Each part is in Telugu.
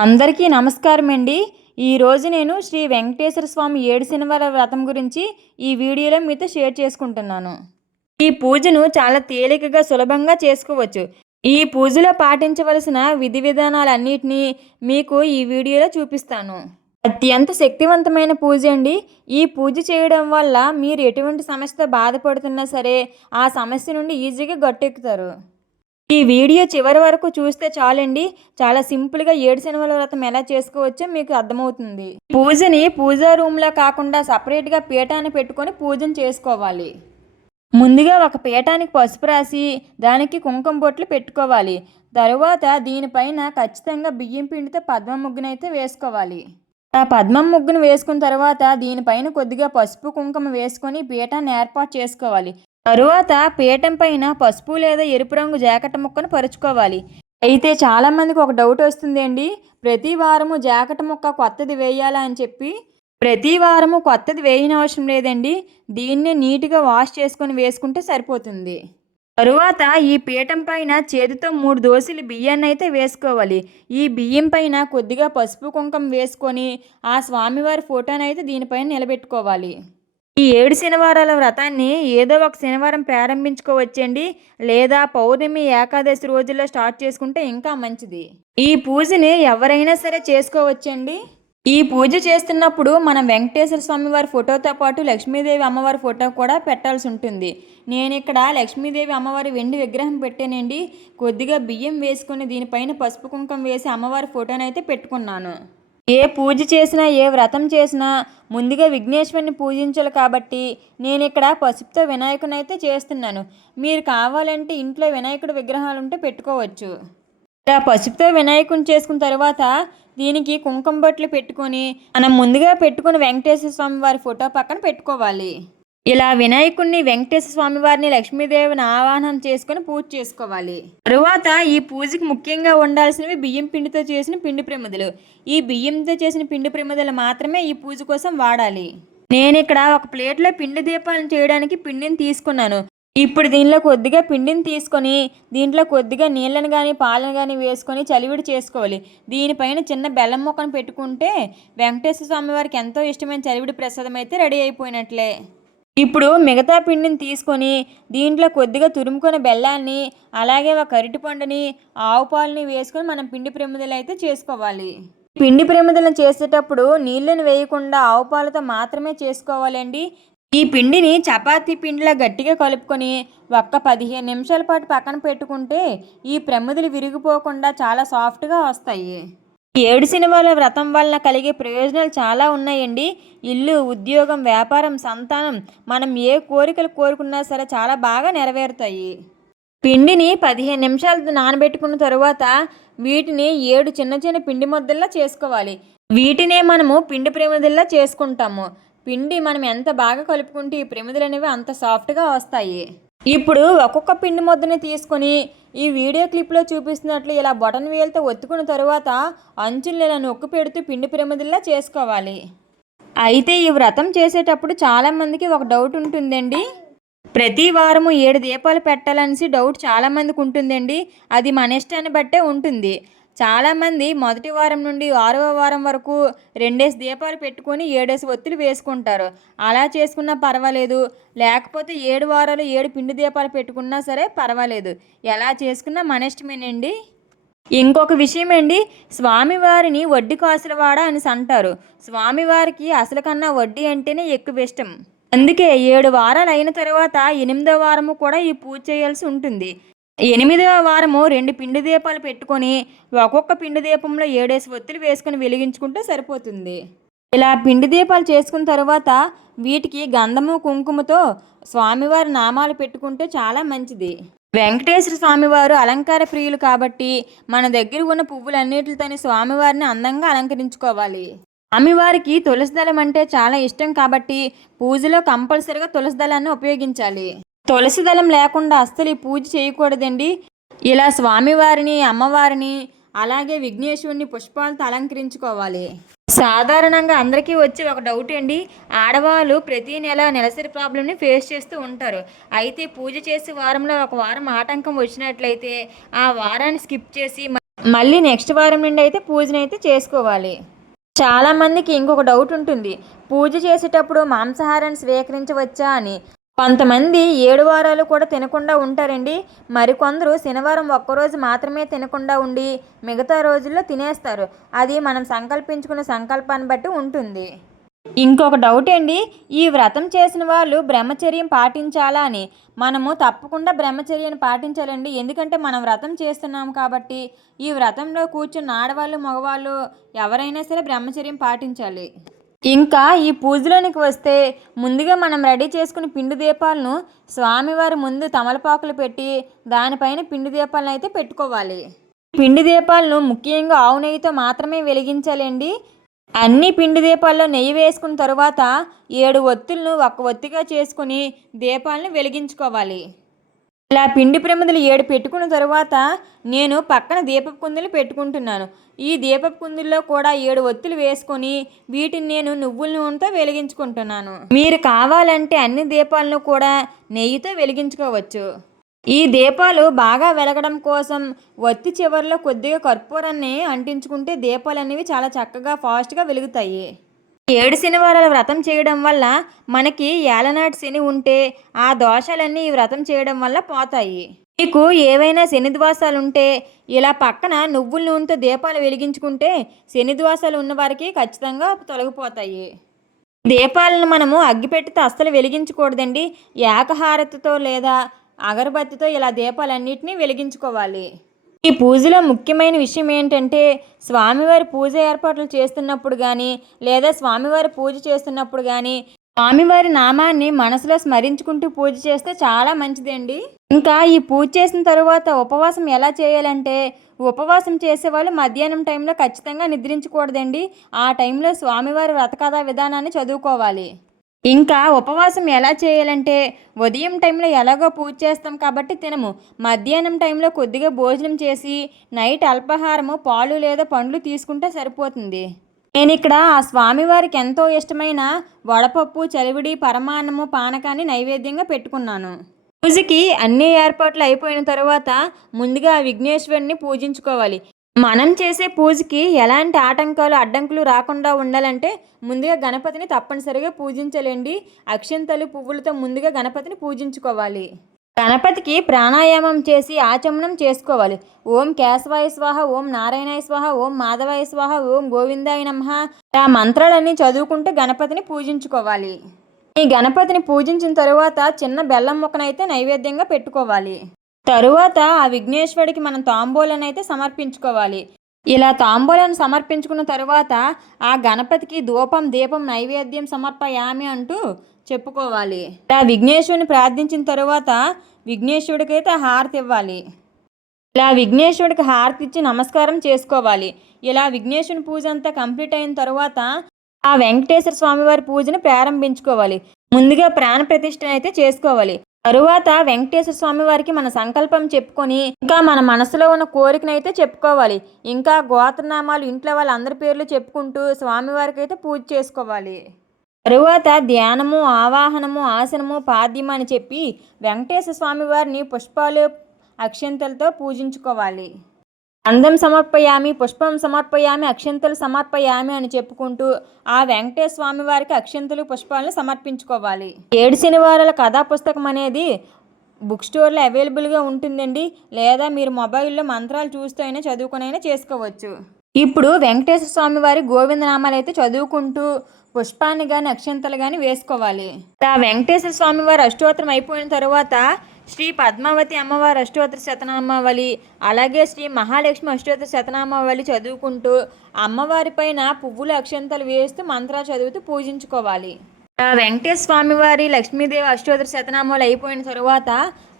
అందరికీ నమస్కారం అండి ఈరోజు నేను శ్రీ వెంకటేశ్వర స్వామి ఏడు శనివార వ్రతం గురించి ఈ వీడియోలో మీతో షేర్ చేసుకుంటున్నాను. ఈ పూజను చాలా తేలికగా సులభంగా చేసుకోవచ్చు. ఈ పూజలో పాటించవలసిన విధి విధానాలన్నిటినీ మీకు ఈ వీడియోలో చూపిస్తాను. అత్యంత శక్తివంతమైన పూజ అండి. ఈ పూజ చేయడం వల్ల మీరు ఎటువంటి సమస్యతో బాధపడుతున్నా సరే ఆ సమస్య నుండి ఈజీగా గట్టెక్కుతారు. ఈ వీడియో చివరి వరకు చూస్తే చాలండి. చాలా సింపుల్గా ఏడు శనివాల వ్రతం ఎలా చేసుకోవచ్చో మీకు అర్థమవుతుంది. పూజని పూజా రూమ్లో కాకుండా సపరేట్గా పీఠాన్ని పెట్టుకొని పూజను చేసుకోవాలి. ముందుగా ఒక పీఠానికి పసుపు రాసి దానికి కుంకుమ బొట్లు పెట్టుకోవాలి. తరువాత దీనిపైన ఖచ్చితంగా బియ్యం పిండితో పద్మ ముగ్గునైతే వేసుకోవాలి. ఆ పద్మం ముగ్గును వేసుకున్న తర్వాత దీనిపైన కొద్దిగా పసుపు కుంకుమ వేసుకొని పీఠాన్ని ఏర్పాటు చేసుకోవాలి. తరువాత పీఠం పైన పసుపు లేదా ఎరుపు రంగు జాకెట్ ముక్కను పరుచుకోవాలి. అయితే చాలామందికి ఒక డౌట్ వస్తుంది అండి. ప్రతి వారము జాకెట్ ముక్క కొత్తది వేయాలా అని చెప్పి. ప్రతి వారము కొత్తది వేయని అవసరం లేదండి. దీన్ని నీట్గా వాష్ చేసుకొని వేసుకుంటే సరిపోతుంది. తరువాత ఈ పీఠం పైన చేతితో మూడు దోశలు బియ్యాన్ని అయితే వేసుకోవాలి. ఈ బియ్యం పైన కొద్దిగా పసుపు కుంకం వేసుకొని ఆ స్వామివారి ఫోటోనైతే దీనిపైన నిలబెట్టుకోవాలి. ఈ ఏడు శనివారాల వ్రతాన్ని ఏదో ఒక శనివారం ప్రారంభించుకోవచ్చండి. లేదా పౌర్ణమి ఏకాదశి రోజుల్లో స్టార్ట్ చేసుకుంటే ఇంకా మంచిది. ఈ పూజని ఎవరైనా సరే చేసుకోవచ్చండి. ఈ పూజ చేస్తున్నప్పుడు మనం వెంకటేశ్వర స్వామి వారి ఫోటోతో పాటు లక్ష్మీదేవి అమ్మవారి ఫోటో కూడా పెట్టాల్సి ఉంటుంది. నేను ఇక్కడ లక్ష్మీదేవి అమ్మవారి వెండి విగ్రహం పెట్టానండి. కొద్దిగా బియ్యం వేసుకుని దీనిపైన పసుపు కుంకం వేసి అమ్మవారి ఫోటోనైతే పెట్టుకున్నాను. ఏ పూజ చేసినా ఏ వ్రతం చేసినా ముందుగా విఘ్నేశ్వరిని పూజించాలి కాబట్టి నేను ఇక్కడ పసుపుతో వినాయకుని అయితే చేస్తున్నాను. మీరు కావాలంటే ఇంట్లో వినాయకుడి విగ్రహాలు ఉంటే పెట్టుకోవచ్చు. ఇలా పసుపుతో వినాయకుని చేసుకున్న తర్వాత దీనికి కుంకుమ బొట్లు పెట్టుకొని మనం ముందుగా పెట్టుకుని వెంకటేశ్వర స్వామి వారి ఫోటో పక్కన పెట్టుకోవాలి. ఇలా వినాయకుడిని వెంకటేశ్వర స్వామి వారిని లక్ష్మీదేవిని ఆవాహనం చేసుకుని పూజ చేసుకోవాలి. తరువాత ఈ పూజకి ముఖ్యంగా ఉండాల్సినవి బియ్యం పిండితో చేసిన పిండి ప్రమిదలు. ఈ బియ్యంతో చేసిన పిండి ప్రమిదలు మాత్రమే ఈ పూజ కోసం వాడాలి. నేను ఇక్కడ ఒక ప్లేట్లో పిండి దీపాలను చేయడానికి పిండిని తీసుకున్నాను. ఇప్పుడు దీనిలో కొద్దిగా పిండిని తీసుకొని దీంట్లో కొద్దిగా నీళ్ళని కానీ పాలను కానీ వేసుకొని చలివిడి చేసుకోవాలి. దీనిపైన చిన్న బెల్లం మొక్కను పెట్టుకుంటే వెంకటేశ్వర స్వామి వారికి ఎంతో ఇష్టమైన చలివిడి ప్రసాదం అయితే రెడీ అయిపోయినట్లే. ఇప్పుడు మిగతా పిండిని తీసుకొని దీంట్లో కొద్దిగా తురుముకున్న బెల్లాన్ని అలాగే ఒక అరటిపండుని ఆవు పాలని వేసుకొని మనం పిండి ప్రమిదలు అయితే చేసుకోవాలి. పిండి ప్రమిదలను చేసేటప్పుడు నీళ్ళని వేయకుండా ఆవు పాలతో మాత్రమే చేసుకోవాలండి. ఈ పిండిని చపాతీ పిండిలా గట్టిగా కలుపుకొని ఒక్క పదిహేను నిమిషాల పాటు పక్కన పెట్టుకుంటే ఈ ప్రమిదలు విరిగిపోకుండా చాలా సాఫ్ట్గా వస్తాయి. ఏడు సినిమాల వ్రతం వలన కలిగే ప్రయోజనాలు చాలా ఉన్నాయండి. ఇల్లు ఉద్యోగం వ్యాపారం సంతానం మనం ఏ కోరికలు కోరుకున్నా సరే చాలా బాగా నెరవేరుతాయి. పిండిని పదిహేను నిమిషాలు నానబెట్టుకున్న తరువాత వీటిని ఏడు చిన్న చిన్న పిండి ముద్దల్లా చేసుకోవాలి. వీటినే మనము పిండి ప్రమిదల్లా చేసుకుంటాము. పిండి మనం ఎంత బాగా కలుపుకుంటే ఈ ప్రమిదలు అనేవి అంత సాఫ్ట్గా వస్తాయి. ఇప్పుడు ఒక్కొక్క పిండి ముద్దని తీసుకొని ఈ వీడియో క్లిప్లో చూపిస్తున్నట్లు ఇలా బటన్ వేలతో ఒత్తుకున్న తరువాత అంచులు ఇలా నొక్కు పెడుతూ పిండి ప్రమిదల్లా చేసుకోవాలి. అయితే ఈ వ్రతం చేసేటప్పుడు చాలామందికి ఒక డౌట్ ఉంటుందండి. ప్రతి వారము ఏడు దీపాలు పెట్టాలనేసి డౌట్ చాలామందికి ఉంటుందండి. అది మన ఇష్టాన్ని బట్టే ఉంటుంది. చాలామంది మొదటి వారం నుండి ఆరవ వారం వరకు రెండేసి దీపాలు పెట్టుకొని ఏడేసి ఒత్తులు వేసుకుంటారు. అలా చేసుకున్నా పర్వాలేదు. లేకపోతే ఏడు వారాలు ఏడు పిండి దీపాలు పెట్టుకున్నా సరే పర్వాలేదు. ఎలా చేసుకున్నా మన ఇష్టమేనండి? ఇంకొక విషయం అండి స్వామివారిని వడ్డీ కాసులవాడ అని అంటారు స్వామివారికి అసలు కన్నా వడ్డీ అంటేనే ఎక్కువ ఇష్టం. అందుకే ఏడు వారాలు అయిన తర్వాత ఎనిమిదో వారము కూడా ఈ పూజ చేయాల్సి ఉంటుంది. ఎనిమిదవ వారము రెండు పిండి దీపాలు పెట్టుకొని ఒక్కొక్క పిండి దీపంలో ఏడేసి ఒత్తులు వేసుకొని వెలిగించుకుంటే సరిపోతుంది. ఇలా పిండి దీపాలు చేసుకున్న తర్వాత వీటికి గంధము కుంకుమతో స్వామివారి నామాలు పెట్టుకుంటే చాలా మంచిది. వెంకటేశ్వర స్వామివారు అలంకార ప్రియులు కాబట్టి మన దగ్గర ఉన్న పువ్వులన్నిటితోని స్వామివారిని అందంగా అలంకరించుకోవాలి. స్వామివారికి తులసి దళం అంటే చాలా ఇష్టం కాబట్టి పూజలో కంపల్సరిగా తులసి దళాన్ని ఉపయోగించాలి. తులసి దళం లేకుండా అస్సలు ఈ పూజ చేయకూడదండి. ఇలా స్వామివారిని అమ్మవారిని అలాగే విఘ్నేశ్వరుని పుష్పాలతో అలంకరించుకోవాలి. సాధారణంగా అందరికీ వచ్చే ఒక డౌట్ అండి. ఆడవాళ్ళు ప్రతి నెల నెలసరి ప్రాబ్లమ్ని ఫేస్ చేస్తూ ఉంటారు. అయితే పూజ చేసే వారంలో ఒక వారం ఆటంకం వచ్చినట్లయితే ఆ వారాన్ని స్కిప్ చేసి మళ్ళీ నెక్స్ట్ వారం నుండి అయితే పూజనైతే అయితే చేసుకోవాలి. చాలామందికి ఇంకొక డౌట్ ఉంటుంది. పూజ చేసేటప్పుడు మాంసాహారాన్ని స్వీకరించవచ్చా అని. కొంతమంది ఏడు వారాలు కూడా తినకుండా ఉంటారండి. మరికొందరు శనివారం ఒక్కరోజు మాత్రమే తినకుండా ఉండి మిగతా రోజుల్లో తినేస్తారు. అది మనం సంకల్పించుకున్న సంకల్పాన్ని బట్టి ఉంటుంది. ఇంకొక డౌట్ అండి. ఈ వ్రతం చేసిన వాళ్ళు బ్రహ్మచర్యం పాటించాలా అని? మనము తప్పకుండా బ్రహ్మచర్యాన్ని పాటించాలండి. ఎందుకంటే మనం వ్రతం చేస్తున్నాం కాబట్టి ఈ వ్రతంలో కూర్చున్న ఆడవాళ్ళు మగవాళ్ళు ఎవరైనా సరే బ్రహ్మచర్యం పాటించాలి. ఇంకా ఈ పూజలోనికి వస్తే ముందుగా మనం రెడీ చేసుకుని పిండి దీపాలను స్వామివారి ముందు తమలపాకులు పెట్టి దానిపైన పిండి దీపాలను అయితే పెట్టుకోవాలి. పిండి దీపాలను ముఖ్యంగా ఆవు నెయ్యితో మాత్రమే వెలిగించాలండి. అన్ని పిండి దీపాల్లో నెయ్యి వేసుకున్న తరువాత ఏడు ఒత్తులను ఒక్క ఒత్తిగా చేసుకుని దీపాలను వెలిగించుకోవాలి. ఇలా పిండి ప్రమిదలు ఏడు పెట్టుకున్న తర్వాత నేను పక్కన దీపపు కుందులు పెట్టుకుంటున్నాను. ఈ దీపపు కుందుల్లో కూడా ఏడు ఒత్తులు వేసుకొని వీటిని నేను నువ్వుల నూనెతో వెలిగించుకుంటున్నాను. మీరు కావాలంటే అన్ని దీపాలను కూడా నెయ్యితో వెలిగించుకోవచ్చు. ఈ దీపాలు బాగా వెలగడం కోసం ఒత్తి చివరిలో కొద్దిగా కర్పూరాన్ని అంటించుకుంటే దీపాలు అనేవి చాలా చక్కగా ఫాస్ట్గా వెలుగుతాయి. ఏడు శనివారాల వ్రతం చేయడం వల్ల మనకి ఏలనాటి శని ఉంటే ఆ దోషాలన్నీ ఈ వ్రతం చేయడం వల్ల పోతాయి. మీకు ఏవైనా శనిద్వాసాలు ఉంటే ఇలా పక్కన నువ్వుల నూనెతో దీపాలు వెలిగించుకుంటే శని ద్వాసాలు ఉన్నవారికి ఖచ్చితంగా తొలగిపోతాయి. దీపాలను మనము అగ్గిపెట్టితో అస్సలు వెలిగించకూడదండి. ఏకహారతితో లేదా అగరబత్తితో ఇలా దీపాలన్నింటినీ వెలిగించుకోవాలి. ఈ పూజలో ముఖ్యమైన విషయం ఏంటంటే స్వామివారి పూజ ఏర్పాట్లు చేస్తున్నప్పుడు కానీ లేదా స్వామివారి పూజ చేస్తున్నప్పుడు కానీ స్వామివారి నామాన్ని మనసులో స్మరించుకుంటూ పూజ చేస్తే చాలా మంచిదండి. ఇంకా ఈ పూజ చేసిన తర్వాత ఉపవాసం ఎలా చేయాలంటే ఉపవాసం చేసేవాళ్ళు మధ్యాహ్నం టైంలో ఖచ్చితంగా నిద్రించకూడదండి. ఆ టైంలో స్వామివారి వ్రతకథా విధానాన్ని చదువుకోవాలి. ఇంకా ఉపవాసం ఎలా చేయాలంటే ఉదయం టైంలో ఎలాగో పూజ చేస్తాం కాబట్టి తినము. మధ్యాహ్నం టైంలో కొద్దిగా భోజనం చేసి నైట్ అల్పాహారము పాలు లేదా పండ్లు తీసుకుంటే సరిపోతుంది. నేను ఇక్కడ ఆ స్వామివారికి ఎంతో ఇష్టమైన వడపప్పు చలివిడి పరమాన్నము పానకాన్ని నైవేద్యంగా పెట్టుకున్నాను. పూజకి అన్ని ఏర్పాట్లు అయిపోయిన తర్వాత ముందుగా విఘ్నేశ్వరుని పూజించుకోవాలి. మనం చేసే పూజకి ఎలాంటి ఆటంకాలు అడ్డంకులు రాకుండా ఉండాలంటే ముందుగా గణపతిని తప్పనిసరిగా పూజించలేండి. అక్షంతలు పువ్వులతో ముందుగా గణపతిని పూజించుకోవాలి. గణపతికి ప్రాణాయామం చేసి ఆచమనం చేసుకోవాలి. ఓం కేశవాయ స్వాహ ఓం నారాయణాయ స్వాహ ఓం మాధవాయ స్వాహ ఓం గోవిందాయ నమహ ఆ మంత్రాలన్నీ చదువుకుంటూ గణపతిని పూజించుకోవాలి. ఈ గణపతిని పూజించిన తరువాత చిన్న బెల్లం ముక్కనైతే నైవేద్యంగా పెట్టుకోవాలి. తరువాత ఆ విఘ్నేశ్వరుడికి మనం తాంబూలను అయితే సమర్పించుకోవాలి. ఇలా తాంబూలను సమర్పించుకున్న తరువాత ఆ గణపతికి ధూపం దీపం నైవేద్యం సమర్పయామి అంటూ చెప్పుకోవాలి. ఇలా విఘ్నేశ్వరుని ప్రార్థించిన తరువాత విఘ్నేశ్వరుడికైతే హారతి ఇవ్వాలి. ఇలా విఘ్నేశ్వరుడికి హారతి ఇచ్చి నమస్కారం చేసుకోవాలి. ఇలా విఘ్నేశ్వరుని పూజ అంతా కంప్లీట్ అయిన తర్వాత ఆ వెంకటేశ్వర స్వామివారి పూజను ప్రారంభించుకోవాలి. ముందుగా ప్రాణ ప్రతిష్ఠ అయితే చేసుకోవాలి. తరువాత వెంకటేశ్వర స్వామి వారికి మన సంకల్పం చెప్పుకొని ఇంకా మన మనసులో ఉన్న కోరికనైతే చెప్పుకోవాలి. ఇంకా గోత్రనామాలు ఇంట్లో వాళ్ళందరి పేర్లు చెప్పుకుంటూ స్వామివారికి అయితే పూజ చేసుకోవాలి. తరువాత ధ్యానము ఆవాహనము ఆసనము పాద్యం అని చెప్పి వెంకటేశ్వర స్వామి వారిని పుష్పాలు అక్షంతలతో పూజించుకోవాలి. అందం సమర్పయామి పుష్పం సమర్పయామి అక్షంతలు సమర్పయామి అని చెప్పుకుంటూ ఆ వెంకటేశ్వర స్వామి వారికి అక్షంతలు పుష్పాలను సమర్పించుకోవాలి. ఏడు శనివారాల కథా పుస్తకం అనేది బుక్ స్టోర్లో అవైలబుల్గా ఉంటుందండి. లేదా మీరు మొబైల్లో మంత్రాలు చూస్తూ అయినా చదువుకునైనా చేసుకోవచ్చు. ఇప్పుడు వెంకటేశ్వర స్వామి వారి గోవిందనామాలు అయితే చదువుకుంటూ పుష్పాన్ని కానీ అక్షంతలు కానీ వేసుకోవాలి. ఆ వెంకటేశ్వర స్వామి వారి అష్టోత్తరం అయిపోయిన తర్వాత శ్రీ పద్మావతి అమ్మవారి అష్టోత్తర శతనామావళి అలాగే శ్రీ మహాలక్ష్మి అష్టోత్తర శతనామావళి చదువుకుంటూ అమ్మవారి పైన పువ్వులు అక్షంతలు వేస్తూ మంత్రాలు చదువుతూ పూజించుకోవాలి. వెంకటేశ్వర స్వామివారి లక్ష్మీదేవి అష్టోత్తర శతనామాలు అయిపోయిన తరువాత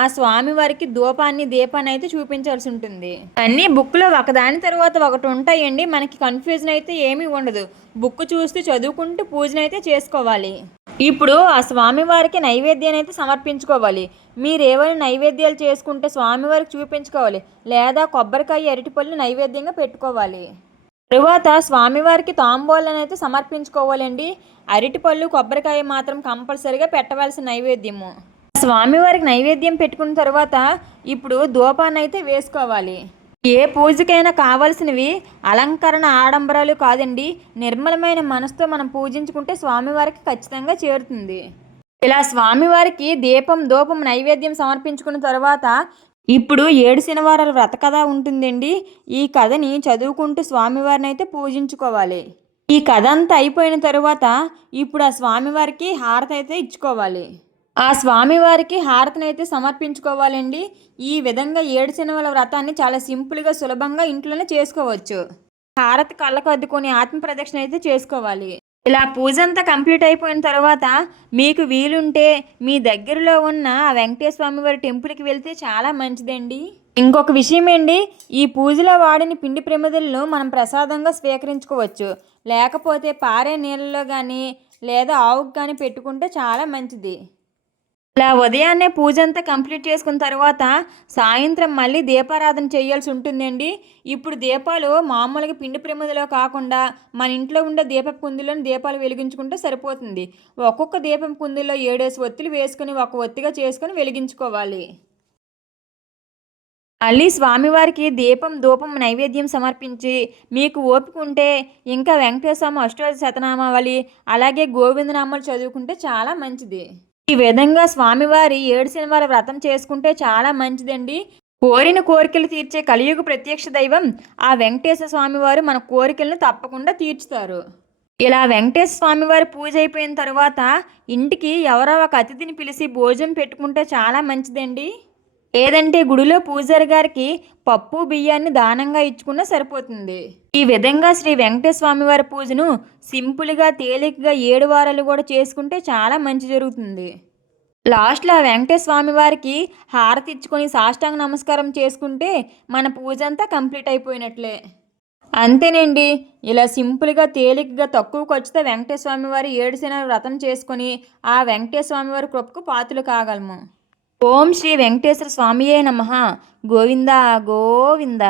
ఆ స్వామివారికి ధూపాన్ని దీపాన్ని అయితే చూపించాల్సి ఉంటుంది. అన్ని బుక్లో ఒకదాని తర్వాత ఒకటి ఉంటాయండి. మనకి కన్ఫ్యూజన్ అయితే ఏమీ ఉండదు. బుక్ చూస్తూ చదువుకుంటూ పూజనైతే చేసుకోవాలి. ఇప్పుడు ఆ స్వామివారికి నైవేద్యాన్ని అయితే సమర్పించుకోవాలి. మీరు ఏమైనా నైవేద్యాలు చేసుకుంటే స్వామివారికి చూపించుకోవాలి. లేదా కొబ్బరికాయ అరటిపళ్ళు నైవేద్యంగా పెట్టుకోవాలి. తరువాత స్వామివారికి తాంబూలను అయితే సమర్పించుకోవాలండి. అరటిపళ్ళు కొబ్బరికాయ మాత్రం కంపల్సరిగా పెట్టవలసిన నైవేద్యము. స్వామివారికి నైవేద్యం పెట్టుకున్న తర్వాత ఇప్పుడు ధూపాన్ని అయితే వేసుకోవాలి. ఏ పూజకైనా కావలసినవి అలంకరణ ఆడంబరాలు కాదండి. నిర్మలమైన మనసుతో మనం పూజించుకుంటే స్వామివారికి ఖచ్చితంగా చేరుతుంది. ఇలా స్వామివారికి దీపం ధూపం నైవేద్యం సమర్పించుకున్న తర్వాత ఇప్పుడు ఏడు శనివారాల వ్రత కథ ఉంటుందండి. ఈ కథని చదువుకుంటూ స్వామివారిని అయితే పూజించుకోవాలి. ఈ కథ అంతా అయిపోయిన తరువాత ఇప్పుడు ఆ స్వామివారికి హారతి అయితే ఇచ్చుకోవాలి. ఆ స్వామివారికి హారతిని అయితే సమర్పించుకోవాలండి. ఈ విధంగా ఏడు శనివాల వ్రతాన్ని చాలా సింపుల్గా సులభంగా ఇంట్లోనే చేసుకోవచ్చు. హారతి కళ్ళకు అద్దుకొని ఆత్మ ప్రదక్షిణ అయితే చేసుకోవాలి. ఇలా పూజ అంతా కంప్లీట్ అయిపోయిన తర్వాత మీకు వీలుంటే మీ దగ్గరలో ఉన్న ఆ వెంకటేశ్వర స్వామి వారి టెంపుల్కి వెళ్తే చాలా మంచిదండి. ఇంకొక విషయం ఏంటి ఈ పూజలో వాడిన పిండి ప్రమిదలను మనం ప్రసాదంగా స్వీకరించుకోవచ్చు. లేకపోతే పారే నీళ్ళలో కానీ లేదా ఆవుకు కానీ పెట్టుకుంటే చాలా మంచిది. ఇలా ఉదయాన్నే పూజ అంతా కంప్లీట్ చేసుకున్న తర్వాత సాయంత్రం మళ్ళీ దీపారాధన చేయాల్సి ఉంటుందండి. ఇప్పుడు దీపాలు మామూలుగా పిండి ప్రమిదలో కాకుండా మన ఇంట్లో ఉండే దీపపు కుందులను దీపాలు వెలిగించుకుంటే సరిపోతుంది. ఒక్కొక్క దీపం కుందుల్లో ఏడేసి ఒత్తులు వేసుకుని ఒక ఒత్తిగా చేసుకుని వెలిగించుకోవాలి. మళ్ళీ స్వామివారికి దీపం ధూపం నైవేద్యం సమర్పించి మీకు ఓపిక ఉంటే ఇంకా వెంకటేశ్వర స్వామి అష్టోత్తర శతనామావళి అలాగే గోవిందనామాలు చదువుకుంటే చాలా మంచిది. ఈ విధంగా స్వామివారి ఏడు శనివారం వ్రతం చేసుకుంటే చాలా మంచిదండి. కోరిన కోరికలు తీర్చే కలియుగ ప్రత్యక్ష దైవం ఆ వెంకటేశ్వర స్వామివారు మన కోరికలను తప్పకుండా తీర్చుతారు. ఇలా వెంకటేశ్వర స్వామివారి పూజ అయిపోయిన తర్వాత ఇంటికి ఎవరో ఒక అతిథిని పిలిచి భోజనం పెట్టుకుంటే చాలా మంచిదండి. ఏదంటే గుడిలో పూజారి గారికి పప్పు బియ్యాన్ని దానంగా ఇచ్చుకున్నా సరిపోతుంది. ఈ విధంగా శ్రీ వెంకటేశ్వర స్వామి వారి పూజను సింపుల్గా తేలికగా ఏడు వారాలు కూడా చేసుకుంటే చాలా మంచి జరుగుతుంది. లాస్ట్లో ఆ వెంకటేశ్వర స్వామి వారికి హారతి ఇచ్చుకొని సాష్టాంగ నమస్కారం చేసుకుంటే మన పూజ అంతా కంప్లీట్ అయిపోయినట్లే. అంతేనండి ఇలా సింపుల్గా తేలికగా తక్కువ ఖర్చుతో వెంకటేశ్వర స్వామి వారి ఏడు వ్రతం చేసుకొని ఆ వెంకటేశ్వర స్వామి వారి కృపకు పాతులు కాగలము. ఓం శ్రీ వెంకటేశ్వర స్వామియే నమ. గోవింద గోవింద.